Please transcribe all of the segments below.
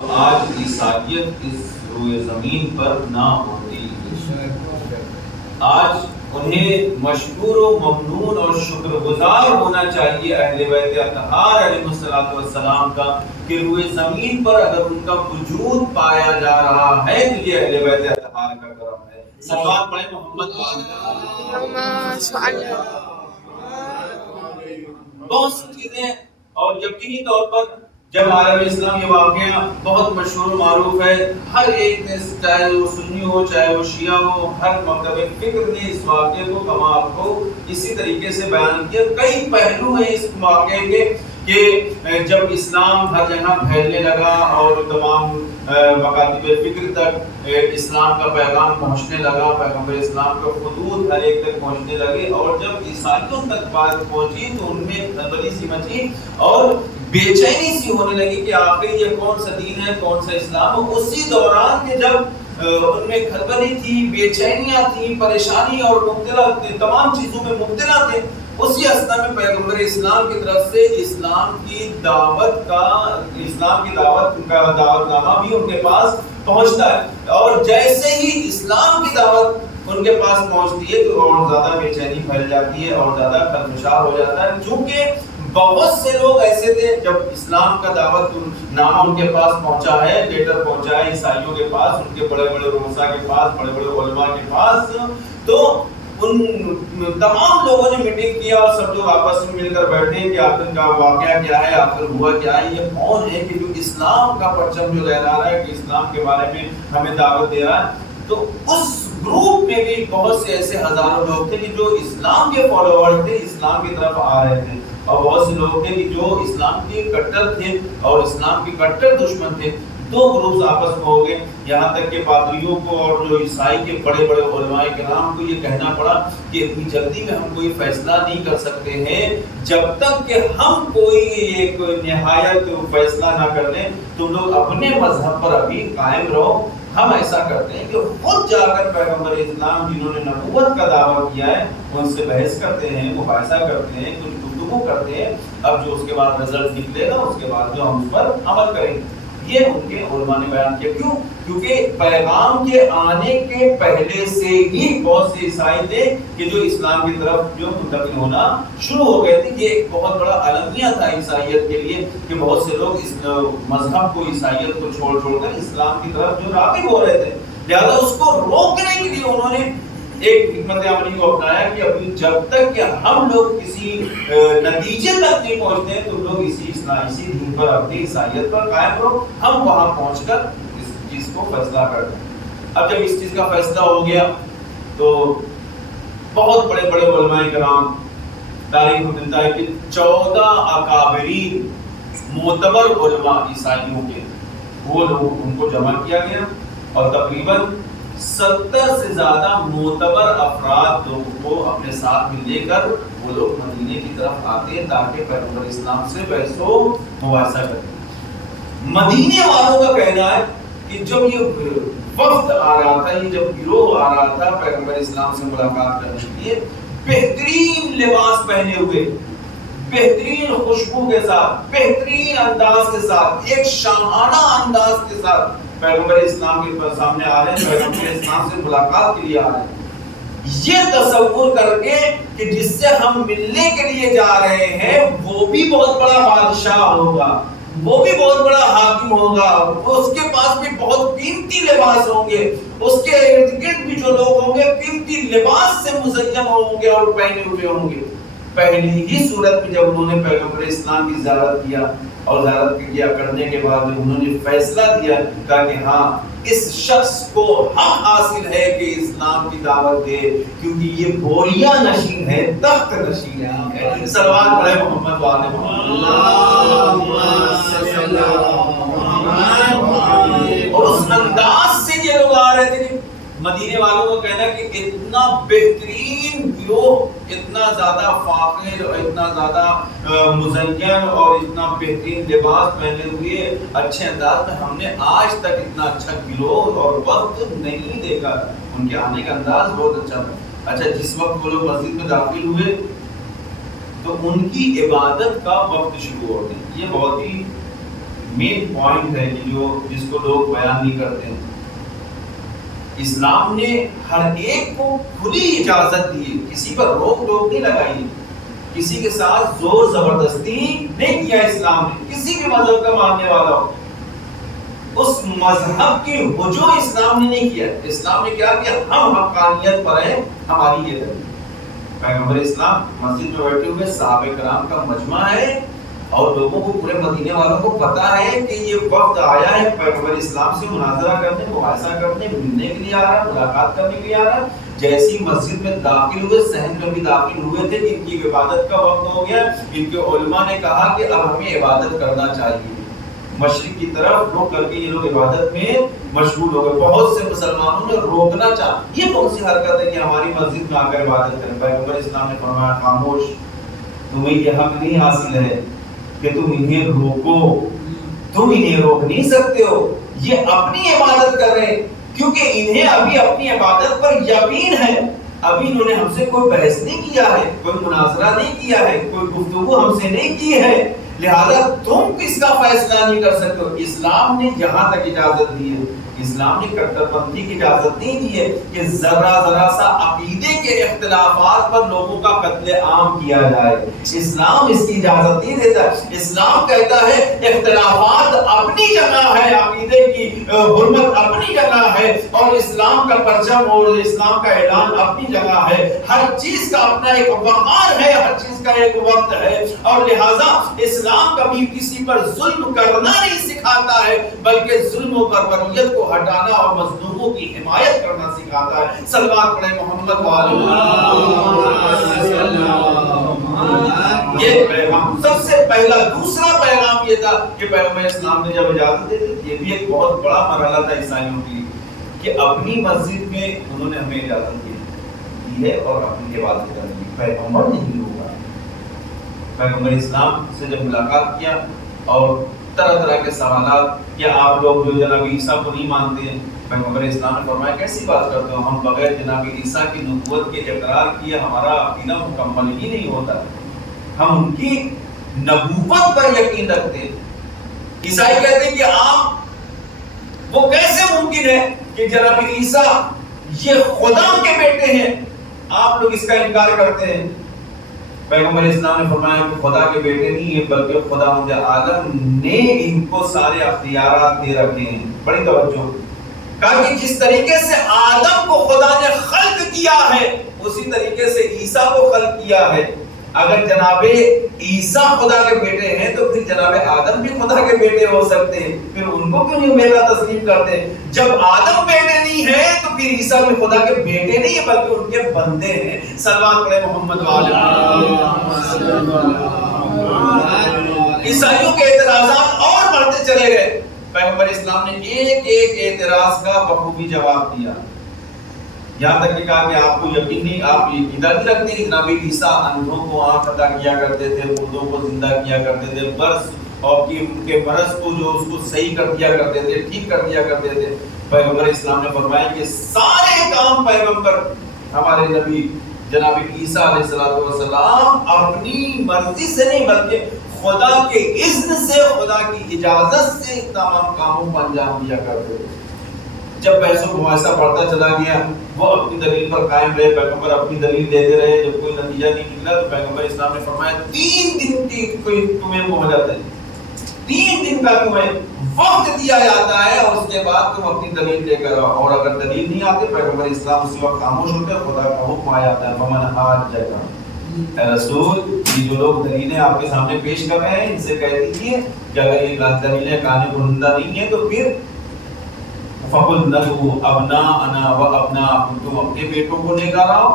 آج عیسائیت اس روئے زمین پر نہ ہوتی، آج انہیں مشکور و ممنون اور شکر گزار ہونا چاہیے اہل بیت اطہار علیہ السلام کا کہ روئے زمین پر اگر ان کا وجود پایا جا رہا ہے تو یہ اہل بیت اطہار کا کرم ہے۔ صلوات پڑھیں محمد بہت سی چیزیں، اور یقینی طور پر جب عالم اسلام یہ واقعہ بہت مشہور و معروف ہے، ہر ایک نے چاہے وہ سنی ہو چاہے وہ شیعہ ہو، ہر مکتب فکر نے اس واقعے کو کمال کو اسی طریقے سے بیان کیا۔ کئی پہلو ہیں اس واقعے کے کہ جب اسلام ہر جگہ پھیلنے لگا اور تمام مکاتب فکر تک اسلام کا پیغام پہنچنے لگا، پیغمبر اسلام کا خطوط ہر ایک تک پہنچنے لگے، اور جب عیسائیوں تک بات پہنچی تو ان میں خلبلی سی مچی اور بے چینی سی ہونے لگی کہ آخر یہ کون سا دین ہے، کون سا اسلام۔ اسی دوران کہ جب ان میں خلبلی تھی، بے چینیاں تھیں، پریشانی اور مبتلا تمام چیزوں میں مبتلا تھے، اسی اثنا میں پیغمبر اسلام کی طرف سے اسلام کی دعوت کا دعوت نامہ بھی ان کے پاس پہنچتا ہے، اور جیسے ہی اسلام کی دعوت ان کے پاس پہنچتی ہے تو اور زیادہ بے چینی پھیل جاتی ہے اور زیادہ خرمشار ہو جاتا ہے، چونکہ بہت سے لوگ ایسے تھے جب اسلام کا دعوت نامہ ان کے پاس پہنچا ہے، لیٹر پہنچا ہے عیسائیوں کے پاس، ان کے بڑے بڑے روسا کے پاس، بڑے بڑے علماء کے پاس، تو ان تمام لوگوں نے میٹنگ کیا اور سب لوگ آپس میں مل کر بیٹھے کہ آخر کا واقعہ کیا ہے، آخر ہوا کیا ہے، یہ کون ہے کہ جو اسلام کا پرچم جو لہرا رہا ہے، کہ اسلام کے بارے میں ہمیں دعوت دے رہا ہے۔ تو اس گروپ میں بھی بہت سے ایسے ہزاروں لوگ تھے کہ جو اسلام کے فالوور تھے، اسلام کی طرف آ رہے تھے، اور بہت سے لوگ تھے کہ جو اسلام کے کٹر تھے اور اسلام کے کٹر دشمن تھے۔ دو گروپس آپس میں ہو گئے، یہاں تک کہ پادریوں کو اور جو عیسائی کے بڑے بڑے علماء کرام کو یہ کہنا پڑا کہ اتنی جلدی میں ہم کوئی فیصلہ نہیں کر سکتے ہیں، جب تک کہ ہم کوئی نہایت فیصلہ نہ کر لیں، تم لوگ اپنے مذہب پر ابھی قائم رہو۔ ہم ایسا کرتے ہیں کہ خود جا کر پیغمبر اسلام جنہوں نے نبوت کا دعویٰ کیا ہے ان سے بحث کرتے ہیں، مباحثہ کرتے ہیں، کچھ گفتگو کرتے ہیں، اب جو اس کے بعد رزلٹ نکلے گا اس کے بعد جو ہم اس پر عمل کریں گے۔ یہ ان کے علماء نے بیان کیا۔ کیوں؟ کیونکہ پیغام کے آنے کے پہلے سے ہی بہت سے عیسائی تھے کہ جو اسلام کی طرف جو منتقل ہونا شروع ہو گئے تھے۔ یہ ایک بہت بڑا المیہ تھا عیسائیت کے لیے کہ بہت سے لوگ اس مذہب کو، عیسائیت کو چھوڑ کر اسلام کی طرف جو راغب ہو رہے تھے، لہذا اس کو روکنے کے لیے انہوں نے ایک حکمت عملی کو اپنایا کہ ابھی جب تک کہ ہم لوگ کسی نتیجے تک نہیں پہنچتے ہیں تم لوگ اسی دین پر، اپنی عیسائیت پر قائم رہو، ہم وہاں پہنچ کر اس چیز کو فیصلہ کرتے ہیں۔ اب جب اس چیز کا فیصلہ ہو گیا تو بہت بڑے بڑے علماء کرام، تاریخ میں ملتا ہے کہ 14 اکابرین معتبر علماء عیسائیوں کے، وہ لوگ ان کو جمع کیا گیا، اور تقریباً 70 سے زیادہ معتبر افراد لوگوں کو اپنے ساتھ میں لے کر وہ لوگ مدینے کی طرف آتے ہیں تاکہ پیغمبر اسلام سے بحث و مباحثہ کریں۔ مدینے والوں کا کہنا ہے کہ جب یہ وفد آ رہا تھا، یہ جب گروہ آ رہا تھا پیغمبر اسلام سے ملاقات کرنے کے لیے، بہترین لباس پہنے ہوئے، بہترین خوشبو کے ساتھ، بہترین انداز کے ساتھ، ایک شاہانہ انداز کے ساتھ پیغمبر اسلام کے سامنے آ رہے ہیں، پیغمبر اسلام سے ملاقات کے لیے آ رہے ہیں، یہ تصور کر کے کہ جس سے ہم ملنے کے لیے جا رہے ہیں وہ بھی بہت بڑا بادشاہ ہوگا، وہ بھی بہت بڑا حاکم ہوگا، اس کے پاس بھی بہت قیمتی لباس ہوں گے، اس کے ارد گرد بھی جو لوگ ہوں گے قیمتی لباس سے مزین ہوں گے اور پہنے ہوئے ہوں گے۔ پہلی ہی صورت میں جب انہوں نے پیغمبر اسلام کی زیارت کیا، اور زیارت کیا کرنے کے بعد انہوں نے فیصلہ دیا کہ ہاں اس شخص کو حق حاصل ہے کہ اسلام کی دعوت دے، کیونکہ یہ بوریا نشین ہے، تخت نشین ہے۔ صلوات پڑھیں محمد وعلى محمد۔ اور اس انداز سے یہ لوگ آ رہے تھے، مدینے والوں کو کہنا کہ اتنا بہترین گروہ، اتنا زیادہ فاخر اور اتنا زیادہ مزین اور اتنا بہترین لباس پہنے ہوئے اچھے انداز میں ہم نے آج تک اتنا اچھا گروہ اور وقت نہیں دیکھا۔ ان کے آنے کا انداز بہت اچھا تھا۔ اچھا، جس وقت وہ لوگ مسجد میں داخل ہوئے تو ان کی عبادت کا وقت شروع ہو گیا۔ یہ بہت ہی مین پوائنٹ ہے جو جس کو لوگ بیان نہیں کرتے ہیں. اسلام نے ہر ایک کو کھلی اجازت دی ہے، کسی پر روک ٹوک نہیں لگائی، کسی کے ساتھ زور زبردستی نہیں کیا. اسلام نے کسی بھی مذہب کا ماننے والا ہو اس مذہب کی ہجوم اسلام نے نہیں کیا. اسلام نے کیا کیا؟ ہم حقانیت پر ہیں، ہماری یہ ہے. پیغمبر اسلام مسجد میں بیٹھے ہوئے صحابہ کرام کا مجمع ہے اور لوگوں کو، پورے مدینے والوں کو پتا ہے کہ یہ وقت آیا ہے پیغمبر اسلام سے مناظرہ کرنے، مباحثہ کرنے، ملنے کے لیے آ رہا ہے، ملاقات کرنے کے لیے آ رہا ہے. جیسی مسجد میں داخل ہوئے، صحن میں بھی داخل ہوئے تھے کہ ان کی عبادت کا وقت ہو گیا. ان کے علماء نے کہا کہ اب ہمیں عبادت کرنا چاہیے. مشرق کی طرف رخ کر کے یہ لوگ عبادت میں مشغول ہو گئے. بہت سے مسلمانوں نے روکنا چاہا، یہ کون سی حرکت ہے کہ ہماری مسجد میں آ کر عبادت کریں. پیغمبر اسلام نے فرمایا خاموش، تمہیں یہ حق نہیں حاصل ہے کہ تم انہیں روکو، تم انہیں روک نہیں سکتے ہو. یہ اپنی عبادت کر رہے ہیں کیونکہ انہیں ابھی اپنی عبادت پر یقین ہے. ابھی انہوں نے ہم سے کوئی بحث نہیں کیا ہے، کوئی مناظرہ نہیں کیا ہے، کوئی گفتگو ہم سے نہیں کی ہے، لہذا تم کس کا فیصلہ نہیں کر سکتے ہو. اسلام نے جہاں تک اجازت دی ہے، اسلام نے کٹر پنتھی کی اجازت نہیں دی ہے کہ ذرا سا عقیدے کے اختلافات پر لوگوں کا قتل عام کیا جائے. اسلام اس کی اجازت نہیں دیتا. اسلام کہتا ہے اختلافات اپنی جگہ ہے، عقیدے کی حرمت اپنی جگہ ہے، اور اسلام کا پرچم اور اسلام کا اعلان اپنی جگہ ہے. ہر چیز کا اپنا ایک وقار ہے، ہر چیز کا ایک وقت ہے، اور لہذا اسلام کبھی کسی پر ظلم کرنا نہیں سکھاتا ہے بلکہ ظلم و بربریت کو ہٹانا اور مظلوموں کی حمایت کرنا سکھاتا ہے. صلوات پڑھیں محمد یہ پیغام سب سے پہلا. دوسرا پیغام یہ تھا کہ پیغمبر اسلام نے جب اجازت دی، یہ بھی ایک بہت بڑا مرحلہ تھا عیسائیوں کے لیے کہ اپنی مسجد میں انہوں نے ہمیں اجازت دی ہے اور اپنی عبادت کرنے کی. پیغمبر نہیں ہوگا. پیغمبر اسلام سے جب ملاقات کیا اور طرح طرح کے سوالات کہ آپ لوگ جو جناب عیسیٰ کو نہیں مانتے ہیں، پیغمبر اسلام نے فرمایا کیسی بات کرتے ہو، ہم بغیر جناب عیسیٰ کی نبوت کے اقرار کیے ہمارا عقیدہ مکمل ہی نہیں ہوتا. ہم ان کی نبوت پر یقین رکھتے ہیں. عیسائی کہتے ہیں کہ آپ وہ کیسے ممکن ہے کہ جناب عیسیٰ یہ خدا کے بیٹے ہیں، آپ لوگ اس کا انکار کرتے ہیں. پیغمبر اسلام نے فرمایا کہ خدا کے بیٹے نہیں ہیں بلکہ خداوند عالم نے ان کو سارے اختیارات دے رکھے ہیں. بڑی توجہ. کہا کہ جس طریقے سے آدم کو خدا نے خلق کیا ہے اسی طریقے سے عیسیٰ کو خلق کیا ہے. اگر جناب عیسیٰ خدا کے بیٹے ہیں تو پھر جناب آدم بھی خدا کے بیٹے ہو سکتے ہیں. پھر ان کو کیوں نہیں بیٹا تسلیم کرتے؟ جب آدم بیٹے نہیں ہیں تو پھر عیسیٰ بھی خدا کے بیٹے نہیں ہیں بلکہ ان کے بندے ہیں. صلوات پڑھیں محمد عیسائیوں کے اعتراضات اور بڑھتے چلے گئے. پیغمبر اسلام نے ایک ایک اعتراض کا بخوبی جواب دیا. یہاں تک کہ کہا کہ آپ کو یقین نہیں، آپ یہ عقیدہ نہیں رکھتے کہ جناب عیسیٰ اندھوں کو آنکھ عطا کیا کرتے تھے، مردوں کو زندہ کیا کرتے تھے، برس اور ان کے مرض کو جو اس کو صحیح کر دیا کرتے تھے، ٹھیک کر دیا کرتے تھے. پیغمبر اسلام نے فرمایا کہ سارے کام پیغمبر ہمارے نبی جناب عیسیٰ علیہ السلام اپنی مرضی سے نہیں بلکہ خدا کے اذن سے، خدا کی اجازت سے تمام کاموں کو انجام دیا کرتے تھے. جب بحث و مباحثہ بڑھتا چلا گیا وہ اپنی دلیل پر قائم رہے، پیغمبر اپنی دلیل دیتے رہے. جب کوئی نتیجہ نہیں نکلا تو پیغمبر اسلام نے فرمایا 3 دن کی کوئی تمہیں مہلت ہے، 3 دن کا تمہیں وقت دیا جاتا ہے اور اس کے بعد تم اپنی دلیل لے کر آؤ. اور اگر دلیل نہیں آتے پیغمبر اسلام اسی وقت خاموش ہوتے ہیں. خدا کا حکم آ جاتا ہے فمن حاجک، اے رسول یہ جو لوگ دلیلیں آپ کے سامنے پیش کر رہے ہیں ان سے کہہ دیجیے کہ اگر یہ دلیلیں قانع کنندہ نہیں ہیں تو پھر فَقُلْ نَدْعُوا أَبْنَاءَنَا وَأَبْنَاءَكُمْ، تم اپنے بیٹوں کو لے کر آؤ.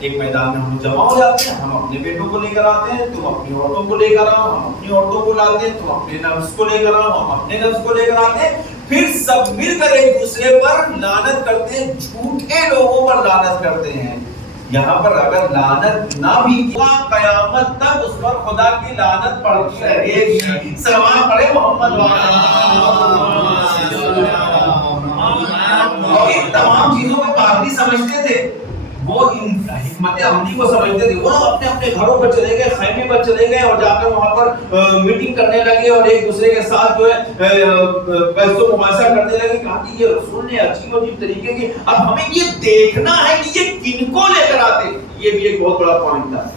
ایک میدان میں ہم جمع ہو جاتے ہیں، ہم اپنے بیٹوں کو لے کر آتے ہیں، تم اپنی عورتوں کو لے کر آؤ، ہم اپنی عورتوں کو لاتے ہیں، تم اپنے نفس کو لے کر آؤ، ہم اپنے نفس کو لے کر آتے ہیں. پھر سب مل کر ایک دوسرے پر لعنت کرتے ہیں، جھوٹے لوگوں پر لعنت کرتے ہیں. یہاں پر اگر لعنت نہ بھی کیا قیامت تک اس پر خدا کی لعنت پڑتی رہے گی. صلوات پڑھے محمد اور ان تمام چیزوں کو باطلی سمجھتے تھے. وہ ان حکمت عملی کو سمجھتے تھے. وہ اپنے اپنے گھروں پر چلے گئے, خیمے پر چلے گئے اور جا کر وہاں پر میٹنگ کرنے لگے اور ایک دوسرے کے ساتھ جو ہے بحث و مباحثہ کرنے لگے. کہا کہ یہ رسول نے عجیب عجیب طریقے کی, اب ہمیں یہ دیکھنا ہے کہ یہ کن کو لے کر آتے. یہ بھی ایک بہت بڑا پوائنٹ تھا,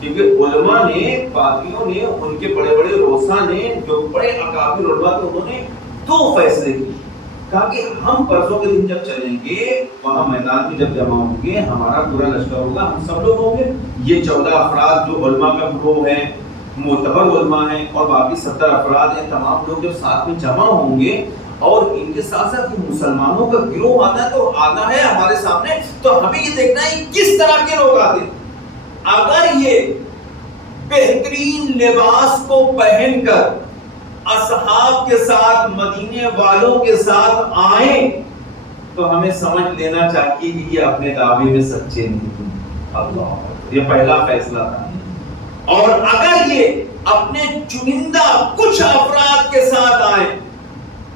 کیونکہ علماء نے, پادریوں نے, ان کے بڑے بڑے روسا نے, جو بڑے اکابر علماء تھے, انہوں نے دو فیصلے کیے. کہا کہ ہم پرسوں کے دن جب چلیں گے, وہاں میدان میں جب جمع ہوں گے, ہمارا پورا لشکر ہوگا, ہم سب لوگ ہوں گے. یہ 14 افراد جو علماء کا گروہ ہے, معتبر علماء ہیں, اور باقی 70 افراد ہیں, تمام لوگ جب ساتھ میں جمع ہوں گے اور ان کے ساتھ ساتھ مسلمانوں کا گروہ آنا ہے, تو آنا ہے ہمارے سامنے, تو ہمیں یہ دیکھنا ہے کس طرح کے لوگ آتے ہیں. اگر یہ بہترین لباس کو پہن کر اصحاب کے ساتھ, مدینے والوں کے ساتھ آئیں, تو ہمیں سمجھ لینا چاہیے کہ یہ اپنے دعوے میں سچے نہیں. اللہ, یہ پہلا فیصلہ تھا. اور اگر یہ اپنے چنندہ کچھ افراد کے ساتھ آئیں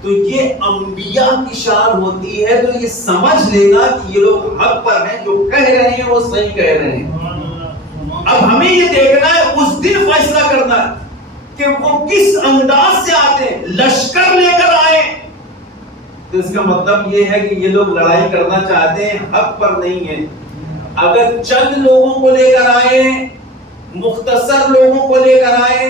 تو یہ انبیاء کی شان ہوتی ہے, تو یہ سمجھ لینا کہ یہ لوگ حق پر ہیں, جو کہہ رہے ہیں وہ صحیح کہہ رہے ہیں. اب ہمیں یہ دیکھنا ہے, اس دن فیصلہ کرنا ہے کہ وہ کس انداز سے آتے ہیں. لشکر لے کر آئے تو اس کا مطلب یہ ہے کہ یہ لوگ لڑائی کرنا چاہتے ہیں, حق پر نہیں ہیں. اگر چند لوگوں کو لے کر آئے, مختصر لوگوں کو لے کر آئے,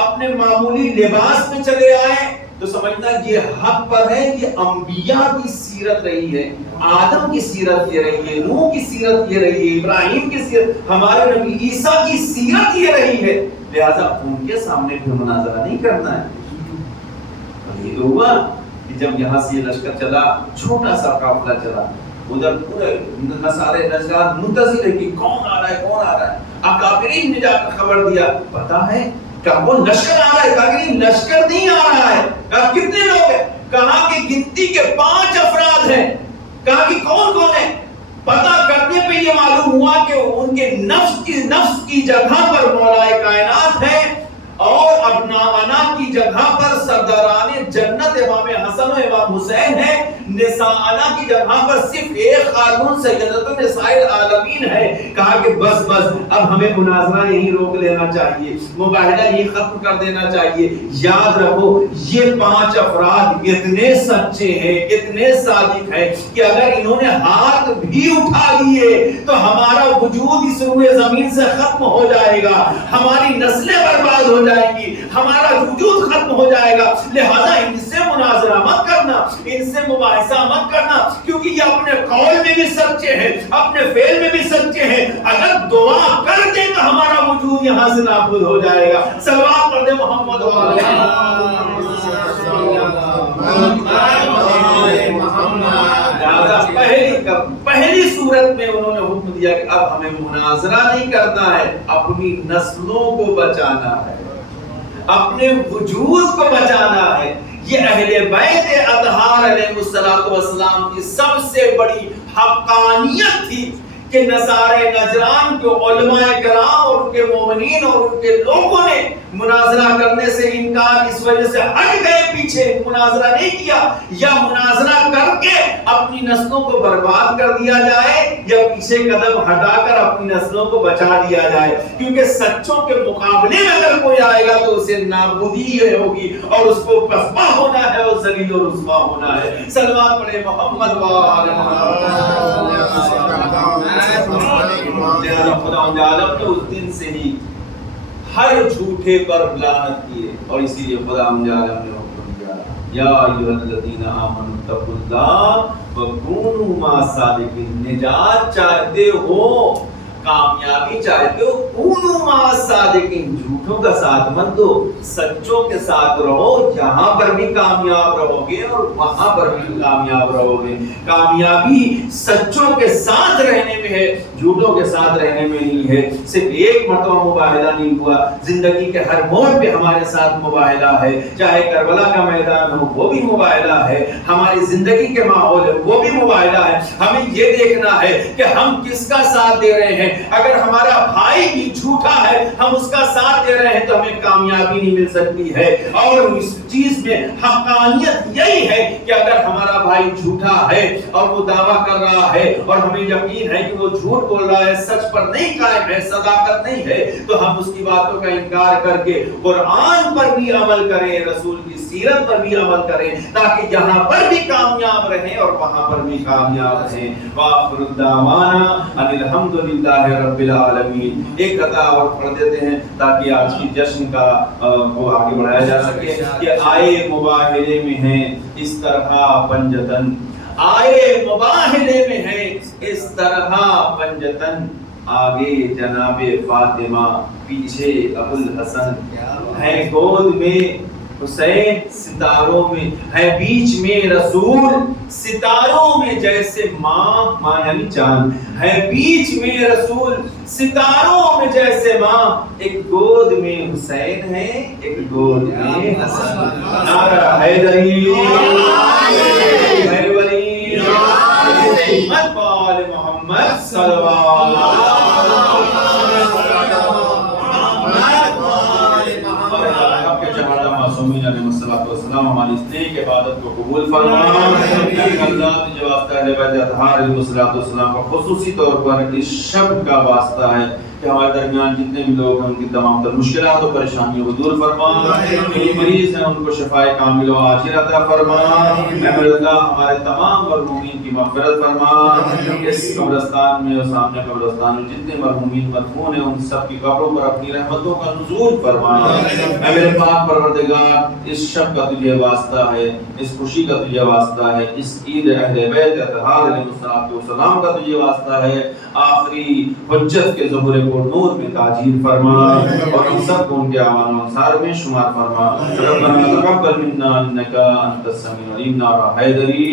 اپنے معمولی لباس میں چلے آئے, تو سمجھنا یہ حق پر ہے. یہ انبیاء کی سیرت رہی ہے, آدم کی سیرت یہ رہی ہے, نوح کی سیرت یہ رہی ہے, ابراہیم کی سیرت, ہمارے نبی عیسیٰ کی سیرت یہ رہی ہے. لہذا ان کے سامنے پھر مناظرہ نہیں کرنا ہے. یہ ہوا کہ جب یہاں سے یہ لشکر چلا, چھوٹا سا قافلہ چلا, ادھر پورے نصارے نجران منتظر ہے کہ کون آ رہا ہے, کون آ رہا ہے. اکابرین نے جا کر خبر دیا, پتا ہے کہ وہ لشکر آ رہا ہے. کہا کہ لشکر نہیں آ رہا ہے. کہا کتنے لوگ ہیں؟ کہا کہ گنتی کے 5 افراد ہیں. کہا کہ کون کون ہے؟ پتا کرنے پہ یہ معلوم ہوا کہ ان کے نفس کی جگہ پر مولا کائنات ہے, اور ابناءنا کی جگہ پر سرداران جنت امام حسن و امام حسین ہے. نساءنا کی جگہ پر صرف ایک خاتون سیدۃ النساء العالمین ہے. کہا کہ بس اب ہمیں مناظرہ یہیں روک لینا چاہیے, مباحثہ یہیں ختم کر دینا چاہیے. یاد رکھو یہ 5 افراد اتنے سچے ہیں, اتنے صادق ہیں کہ اگر انہوں نے ہاتھ بھی اٹھا لیے تو ہمارا وجود اس روئے زمین سے ختم ہو جائے گا, ہماری نسلیں برباد ہو جائیں گی, ہمارا وجود ختم ہو جائے گا. لہذا ان سے مناظرہ مت کرنا, ان سے مباحثہ مت کرنا, کیونکہ یہ اپنے قول میں بھی سچے ہیں, اپنے فعل میں بھی سچے ہیں. اگر دعا کر دیں تو ہمارا وجود یہاں سے نابود ہو جائے گا. صلوات پڑھ دے محمد پہلی صورت میں انہوں نے حکم دیا کہ اب ہمیں مناظرہ نہیں کرنا ہے, اپنی نسلوں کو بچانا ہے, اپنے وجود کو بچانا ہے. یہ اہل بیت اطہار علیہ السلام کی سب سے بڑی حقانیت تھی کہ نصارے نجران کے علماء کرام اور ان کے مومنین اور ان کے لوگوں نے مناظرہ کرنے سے انکار اس وجہ سے ہٹ گئے, پیچھے مناظرہ نہیں کیا, یا مناظرہ کر کے اپنی نسلوں کو برباد کر دیا جائے, یا پیچھے قدم ہٹا کر اپنی نسلوں کو بچا دیا جائے. کیونکہ سچوں کے مقابلے میں اگر کوئی آئے گا تو اسے نابودی ہوگی, اور اس کو پسپا ہونا ہے اور ذلیل و رسوا ہونا ہے. صلوات پڑھے محمد وآل محمد. خدا عالم نے اس دن سے ہی ہر جھوٹے پر لعنت کی ہے, اور اسی لیے خدا عالم نے حکم دیا, یا ایھا الذین آمنوا اتقوا اللہ وکونوا مع الصادقین. نجات چاہتے ہو, کامیابی چاہتے ہو, کونوا مع الصادقین, جھوٹوں کا ساتھ مت دو, سچوں کے ساتھ رہو. یہاں پر بھی کامیاب رہو گے اور وہاں پر بھی کامیاب رہو گے. کامیابی سچوں کے ساتھ رہنے میں ہے, جھوٹوں کے ساتھ رہنے میں نہیں ہے. صرف ایک مرتبہ مباہلہ نہیں ہوا, زندگی کے ہر موڑ پہ ہمارے ساتھ مباہلہ ہے. چاہے کربلا کا میدان ہو وہ بھی مباہلہ ہے, ہماری زندگی کے ماحول ہے وہ بھی مباہلہ ہے. ہمیں یہ دیکھنا ہے کہ ہم کس کا ساتھ دے رہے ہیں. اگر ہمارا بھائی بھی جھوٹا ہے، ہم اس کا ساتھ دے رہے ہیں تو ہمیں کامیابی نہیں مل سکتی ہے۔ اور اس چیز میں حقانیت یہی ہے کہ اگر ہمارا بھائی جھوٹا ہے اور وہ دعویٰ کر رہا ہے اور ہمیں یقین ہے کہ وہ جھوٹ بول رہا ہے، سچ پر نہیں قائم ہے، صداقت نہیں ہے، تو ہم اس کی باتوں کا انکار کر کے قرآن پر بھی عمل کریں، رسول کی سیرت پر بھی عمل کریں، تاکہ یہاں پر بھی کامیاب رہیں اور وہاں پر بھی کامیاب رہیں۔ وآخر دعوانا ان الحمد للہ رب العالمین۔ ایک قطعہ اور پڑھ دیتے ہیں تاکہ آج کی جشن کا کو آگے بڑھایا جا سکے کہ آئے مباہلے میں ہیں اس طرح پنجتن، آئے مباہلے میں ہیں اس طرح پنجتن، آگے جناب فاطمہ پیچھے ابو الحسن، ہے گود میں حسین ستاروں میں، ہے بیچ میں رسول ستاروں میں جیسے ماں یعنی چاند، ہے بیچ میں رسول ستاروں میں جیسے ماں، ایک گود میں حسین ہے ایک گود میں حسن، نعرہ حیدری حیدری محمد وآل محمد صلوات ہماری اس عبادت کو قبول فرما۔ اللہ تجھے واسطہ اہل بیت اطہار علیہ السلام کا خصوصی طور پر اس شب کا واسطہ ہے کہ ہمارے درمیان جتنے بھی لوگ ہیں ان کی تمام تر مشکلات و پریشانیوں کو دور فرما، جو مریض ہیں ان کو شفائے کامل و عاجل عطا فرما۔ اے میرے اللہ ہمارے تمام مرحومین کی مغفرت فرما، اس قبرستان میں اور سامنے قبرستان میں جتنے مرحومین مدفون ہیں ان سب کی قبروں پر اپنی رحمتوں کا نزول فرما۔ اے میرے پاک پروردگار اس شب کا تجھے واسطہ ہے، اس خوشی کا تجھے واسطہ ہے، اس عید اہل بیت اطہار علیہ السلام کا تجھے واسطہ ہے، آخری حجت کے ظہور کو نور میں تاجیل فرما اور ہم سب کو ان کے اعوان و انصار میں شمار فرما۔ ربنا تقبل منا انک انت السمیع العلیم، نعرہ حیدری۔